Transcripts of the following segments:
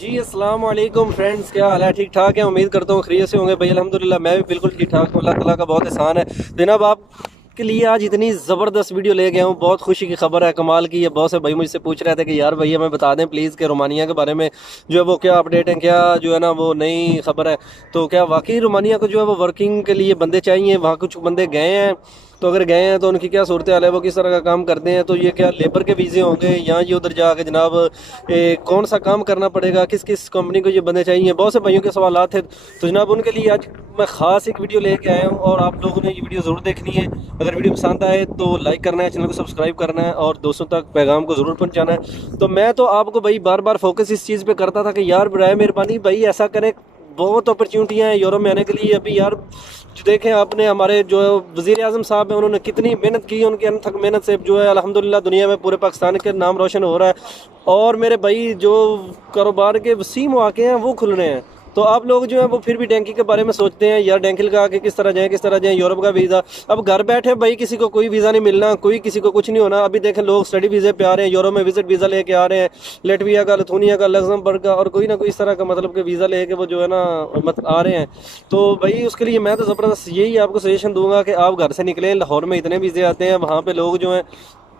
जी अस्सलाम वालेकुम फ्रेंड्स, क्या हाल है? ठीक ठाक है, उम्मीद करता हूँ खैरियत से होंगे भाई। अल्हम्दुलिल्लाह मैं भी बिल्कुल ठीक ठाक हूँ। अल्लाह ताला का बहुत एहसान है। जनाब आपके लिए आज इतनी ज़बरदस्त वीडियो ले गया हूँ, बहुत खुशी की खबर है, कमाल की है। बहुत से भाई मुझसे पूछ रहे थे कि यार भैया हमें बता दें प्लीज़ कि रोमानिया के बारे में जो है वो क्या अपडेट है, क्या जो है ना वो नई खबर है। तो क्या वाकई रोमानिया को जो है वो वर्किंग के लिए बंदे चाहिए? वहाँ कुछ बंदे गए हैं, तो अगर गए हैं तो उनकी क्या सूरत हाल है, वो किस तरह का काम करते हैं? तो ये क्या लेबर के वीज़े होंगे या ये उधर जाके जनाब कौन सा काम करना पड़ेगा, किस किस कंपनी को ये बंदे चाहिए? बहुत से भाइयों के सवाल थे, तो जनाब उनके लिए आज मैं ख़ास एक वीडियो लेके आया हूँ और आप लोगों ने ये वीडियो ज़रूर देखनी है। अगर वीडियो पसंद आए तो लाइक करना है, चैनल को सब्सक्राइब करना है और दोस्तों तक पैगाम को ज़रूर पहुँचाना है। तो मैं तो आपको भाई बार बार फोकस इस चीज़ पे करता था कि यार बराए मेहरबानी भाई ऐसा करें, बहुत अपॉर्चुनिटियाँ हैं यूरोप में आने के लिए। अभी यार जो देखें आपने, हमारे जो वज़ीर आज़म साहब हैं उन्होंने कितनी मेहनत की, उनकी अनथक मेहनत से जो है अल्हम्दुलिल्लाह दुनिया में पूरे पाकिस्तान के नाम रोशन हो रहा है। और मेरे भाई जो कारोबार के वसी मौके हैं वो खुल रहे हैं। तो आप लोग जो है वो फिर भी डैंकी के बारे में सोचते हैं यार डैंकी लगा के किस तरह जाएँ यूरोप का वीज़ा। अब घर बैठे भाई किसी को कोई वीज़ा नहीं मिलना, कोई किसी को कुछ नहीं होना। अभी देखें लोग स्टडी वीज़े पे आ रहे हैं, यूरोप में विजिट वीज़ा लेके आ रहे हैं, लेटविया का, लिथुनिया का, लग्जमबर्ग का, और कोई ना कोई इस तरह का मतलब कि वीज़ा लेके वो जो है ना मत आ रहे हैं। तो भाई उसके लिए मैं तो ज़बरदस्त यही आपको सजेशन दूंगा कि आप घर से निकलें। लाहौर में इतने वीज़े आते हैं, वहाँ पे लोग जो हैं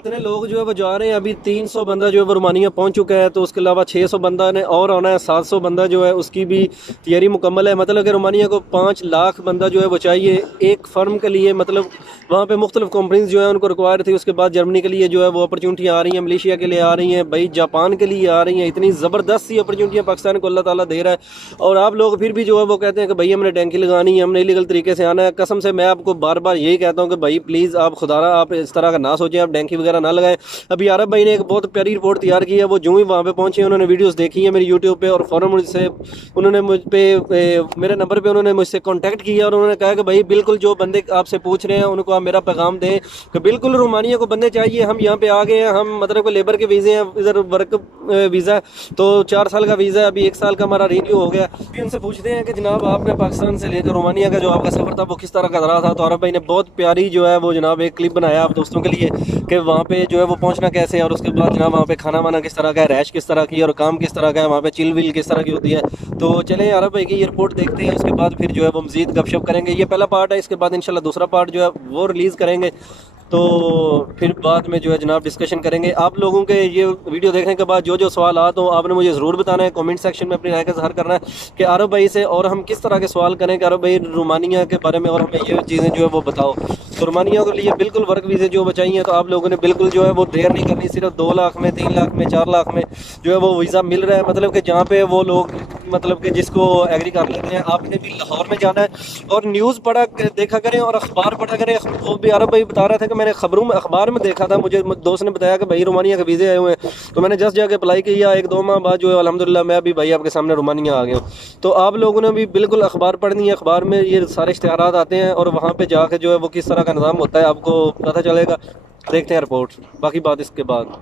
इतने लोग जो है वो जा रहे हैं। अभी 300 बंदा जो है वो रोमानिया पहुंच चुका है, तो उसके अलावा 600 बंदा ने और आना है। 700 बंदा जो है उसकी भी तैयारी मुकम्मल है। मतलब कि रोमानिया को 5 लाख बंदा जो है वो चाहिए एक फर्म के लिए। मतलब वहाँ पे मुख्तलिफ कंपनीज जो है उनको रिक्वायर थी। उसके बाद जर्मनी के लिए जो है वो अपॉर्चुनिटियाँ आ रही हैं, मलेशिया के लिए आ रही हैं, भाई जापान के लिए आ रही हैं। इतनी ज़बरदस्त सी अपॉर्चुनिटियाँ पाकिस्तान को अल्लाह ताला दे रहा है। और आप लोग फिर भी जो है वो कहते हैं कि भाई हमने टैंकी लगानी है, हमने इलीगल तरीके से आना है। कसम से मैं आपको बार बार यही कहता हूँ कि भाई प्लीज़ आप खुदारा आप इस तरह का ना सोचें, आप टैंकी वगैरह ना लगाएं। अभी आरब भाई ने एक बहुत प्यारी रिपोर्ट तैयार की है, वो जो ही वहाँ पे पहुंचे उन्होंने वीडियोस देखी है मेरी यूट्यूब पे, और फ़ौरन मुझसे उन्होंने मुझ पे मेरे नंबर पे उन्होंने मुझसे कांटेक्ट किया और उन्होंने कहा कि भाई बिल्कुल जो बंदे आपसे पूछ रहे हैं उनको आप मेरा पैगाम दें कि बिल्कुल रोमानिया को बंदे चाहिए। हम यहाँ पे आ गए हैं, हम मतलब लेबर के वीज़े हैं, इधर वर्क वीज़ा है। तो 4 साल का वीज़ा है, अभी 1 साल का हमारा रिन्यू हो गया। फिर उनसे पूछते हैं कि जनाब आपने पाकिस्तान से लेकर रोमानिया का जो आपका सफ़र था वो किस तरह का रहा था? तो अरब भाई ने बहुत प्यारी जो है वो जनाब एक क्लिप बनाया आप दोस्तों के लिए कि वहाँ पे जो है वो पहुँचना कैसे है, और उसके बाद जनाब वहाँ पे खाना वाना किस तरह का है, रैश किस तरह की है, और काम किस तरह का है, वहाँ पे चिल विल किस तरह की होती है। तो चलें अरब भाई की ये रिपोर्ट देखते हैं, उसके बाद फिर जो है वो मज़ीद गपशप करेंगे। ये पहला पार्ट है, इसके बाद इंशाल्लाह दूसरा पार्ट जो है वो रिलीज़ करेंगे। तो फिर बाद में जो है जनाब डिस्कशन करेंगे। आप लोगों के ये वीडियो देखने के बाद जो जो सवाल आते हो आपने मुझे ज़रूर बताना है, कमेंट सेक्शन में अपनी राय का इज़हार करना है कि आरब भाई से और हम किस तरह के सवाल करें कि आरब भाई रोमानिया के बारे में और हमें ये चीज़ें जो है वो बताओ। तो रोमानिया के लिए बिल्कुल वर्क वीज़े जो बचाइए, तो आप लोगों ने बिल्कुल जो है वो देर नहीं करनी। सिर्फ 2 लाख में, 3 लाख में, 4 लाख में जो है वो वीज़ा मिल रहा है। मतलब कि जहाँ पे वो लोग मतलब कि जिसको एग्री कर लेते हैं। आपने भी लाहौर में जाना है और न्यूज़ पढ़ा देखा करें और अखबार पढ़ा करें। वो भी अरब भाई बता रहा था कि मैंने खबरों में अखबार में देखा था, मुझे दोस्त ने बताया कि भाई रोमानिया के वीज़े आए हुए हैं। तो मैंने जस्ट जाके अप्लाई किया, 1-2 माह बाद जो है अल्हम्दुलिल्लाह मैं भी भाई आपके सामने रोमानिया आ गया हूँ। तो आप लोगों ने भी बिल्कुल अखबार पढ़नी है, अखबार में ये सारे इश्तिहारात आते हैं और वहाँ पे जाके जो है वो किस तरह का निज़ाम होता है आपको पता चलेगा। देखते हैं रिपोर्ट, बाकी बात इसके बाद।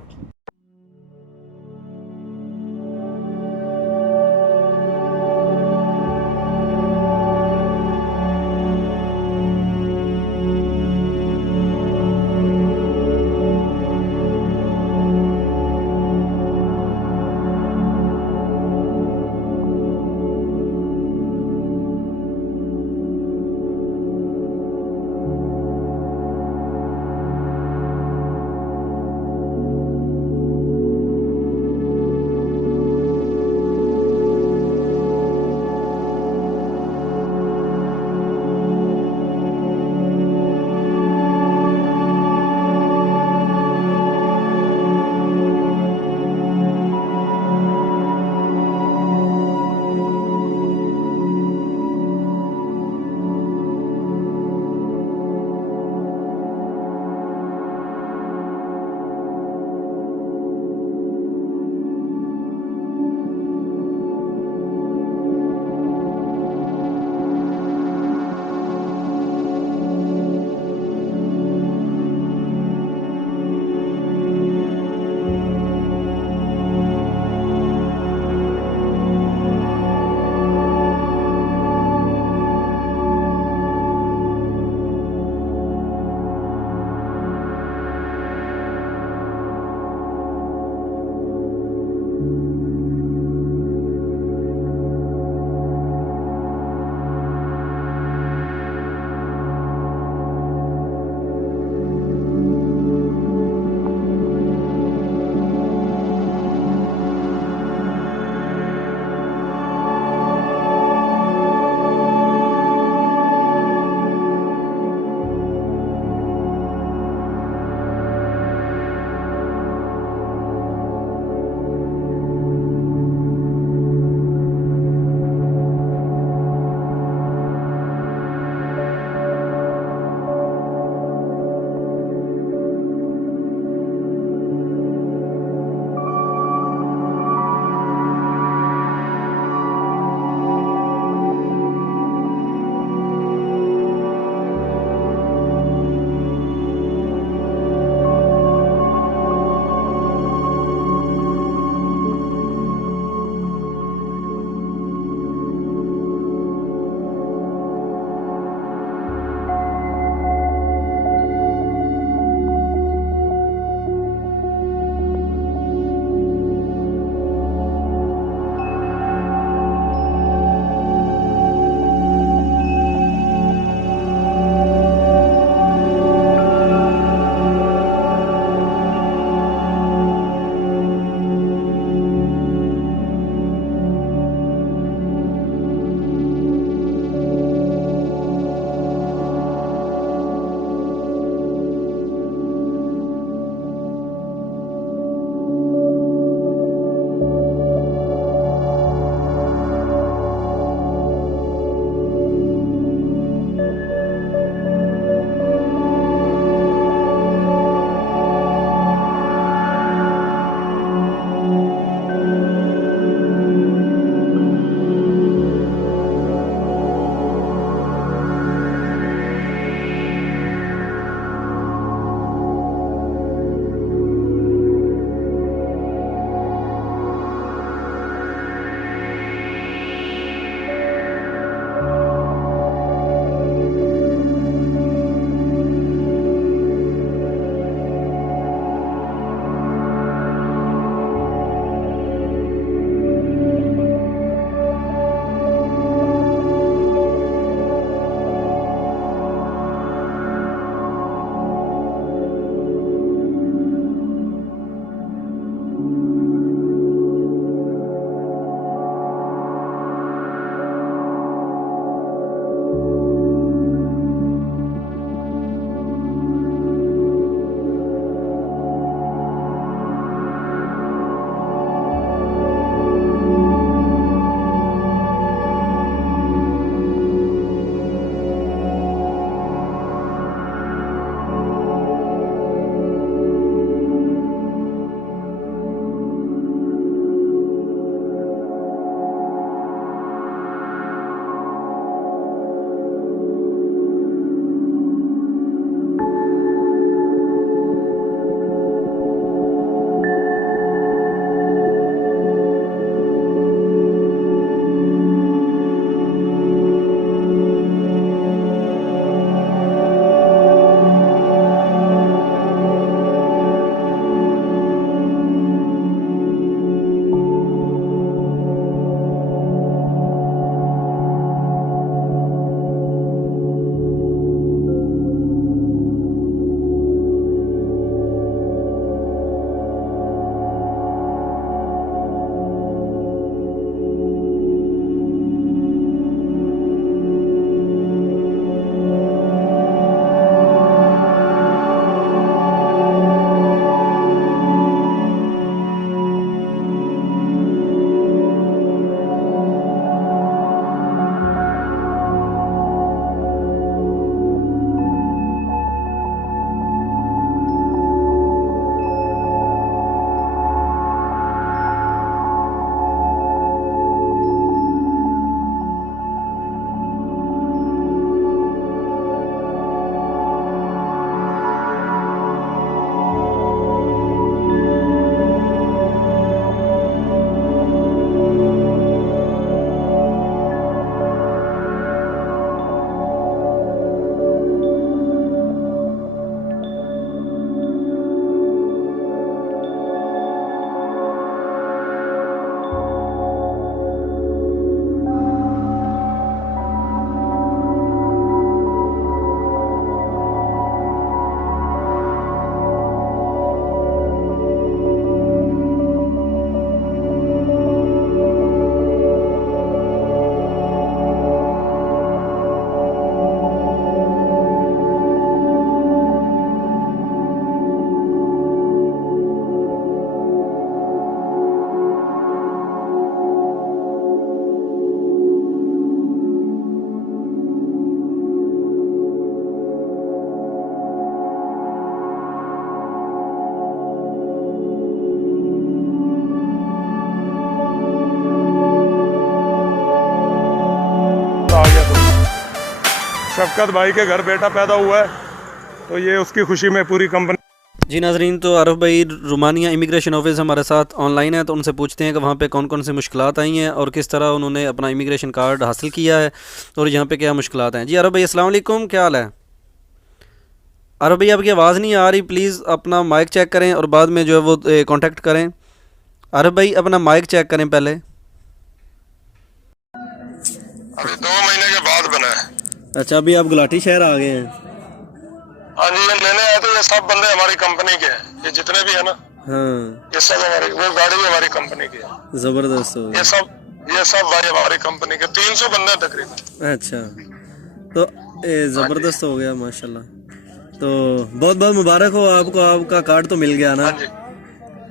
शफकत भाई के घर बेटा पैदा हुआ है, तो ये उसकी खुशी में पूरी कंपनी। जी नाजरीन, तो आरफ भाई रोमानिया इमिग्रेशन ऑफिस हमारे साथ ऑनलाइन है, तो उनसे पूछते हैं कि वहाँ पे कौन कौन सी मुश्किलात आई हैं और किस तरह उन्होंने अपना इमिग्रेशन कार्ड हासिल किया है और यहाँ पे क्या मुश्किलात हैं। जी आरफ भाई अस्सलाम वालेकुम, क्या हाल है? आरफ भाई आपकी आवाज़ नहीं आ रही, प्लीज़ अपना माइक चेक करें और बाद में जो है वो कांटेक्ट करें। आरफ भाई अपना माइक चेक करें पहले। अभी 2 महीने के बाद बना है। अच्छा, अभी आप गुलाटी शहर आ गए हैं? हाँ जी, ये लेने आए तो ये सब बंदे हमारी कंपनी के हैं, ये जितने भी है ना, हाँ, ये सब हमारी, वो गाड़ी भी हमारी कंपनी की है। ज़बरदस्त हो गया। ये सब भाई हमारी कंपनी के 300 बंदे हैं तकरीबन। अच्छा, तो ज़बरदस्त हो गया माशाल्लाह। तो बहुत बहुत मुबारक हो आपको, आपका कार्ड तो मिल गया ना? हाँ जी,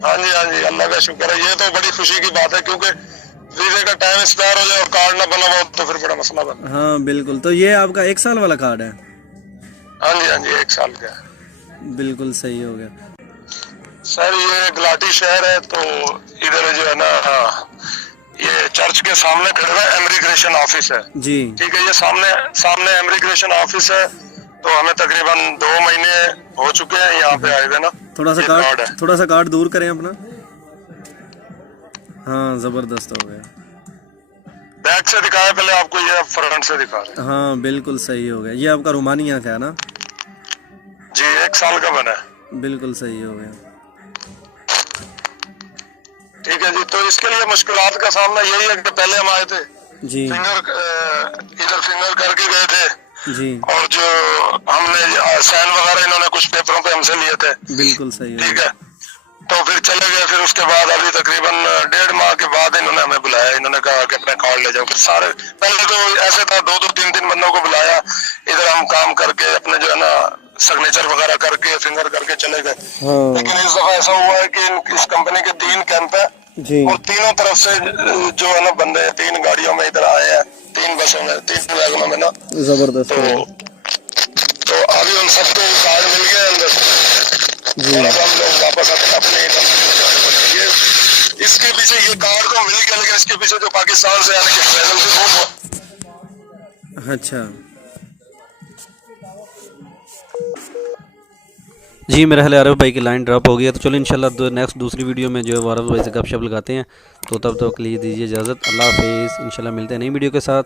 हाँ जी, हाँ जी, अल्लाह का शुक्र है। ये तो बड़ी खुशी की बात है, क्योंकि वीजे का टाइम एक्सपायर हो जाए और कार्ड ना बना हो तो फिर बड़ा मसला बनता है। हाँ बिल्कुल, तो ये आपका 1 साल वाला कार्ड है? हाँ जी, हाँ जी, 1 साल का है। बिल्कुल सही हो गया सर, ये गुलाटी शहर है, तो इधर जो है ना, ये चर्च के सामने खड़े हुए इमिग्रेशन ऑफिस है जी। ठीक है, ये सामने इमिग्रेशन ऑफिस है। तो हमें तकरीबन 2 महीने हो चुके हैं यहाँ पे आए हुए ना। थोड़ा सा कार्ड दूर करें अपना। हाँ, जबरदस्त हो गया। बैक से दिखाया पहले आपको, ये फ्रंट से दिखा रहे हैं। हाँ बिल्कुल सही हो गया। ये आपका रोमानिया का है ना? जी, 1 साल का बना है। बिल्कुल सही हो गया। ठीक है जी, तो इसके लिए मुश्किलात का सामना यही है कि पहले हम आए थे जी, इधर फिंगर करके गए थे जी, और जो हमने साइन वगैरह इन्होंने कुछ पेपरों पे हमसे लिए थे। बिल्कुल सही हो ठीक गया। है, तो फिर चले गए। फिर उसके बाद अभी तकरीबन 1.5 माह के बाद इन्होंने हमें बुलाया। इन्होंने कहा कि अपने कार्ड ले जाओ। फिर सारे पहले तो ऐसे था, 2-2, 3-3 बंदों को बुलाया। इधर हम काम करके अपने जो है ना सिग्नेचर वगैरह करके फिंगर करके चले गए। हाँ लेकिन इस दफा ऐसा हुआ है कि इस कंपनी के 3 कैंप है जी, और तीनों तरफ से जो है ना बंदे 3 गाड़ियों में इधर आए हैं, 3 बसों में, 3 वैगनों में ना। जबरदस्त हो गया तो अभी उन सबको कार्ड मिल गया अंदर जी। और अब हम लोग वापस अपने ये इसके पीछे, ये कार्ड तो मिल गया, लेकिन इसके पीछे जो पाकिस्तान से आने के ट्रेवल थे वो। अच्छा जी, मेरे ख्याल आरफ भाई की लाइन ड्रॉप हो गई है, तो चलो इंशाल्लाह नेक्स्ट दूसरी वीडियो में जो है वो आरफ भाई से गपशप लगाते हैं। तो तब तक के लिए दीजिए इजाज़त। अल्लाह हाफिज़। इंशाल्लाह मिलते हैं नई वीडियो के साथ।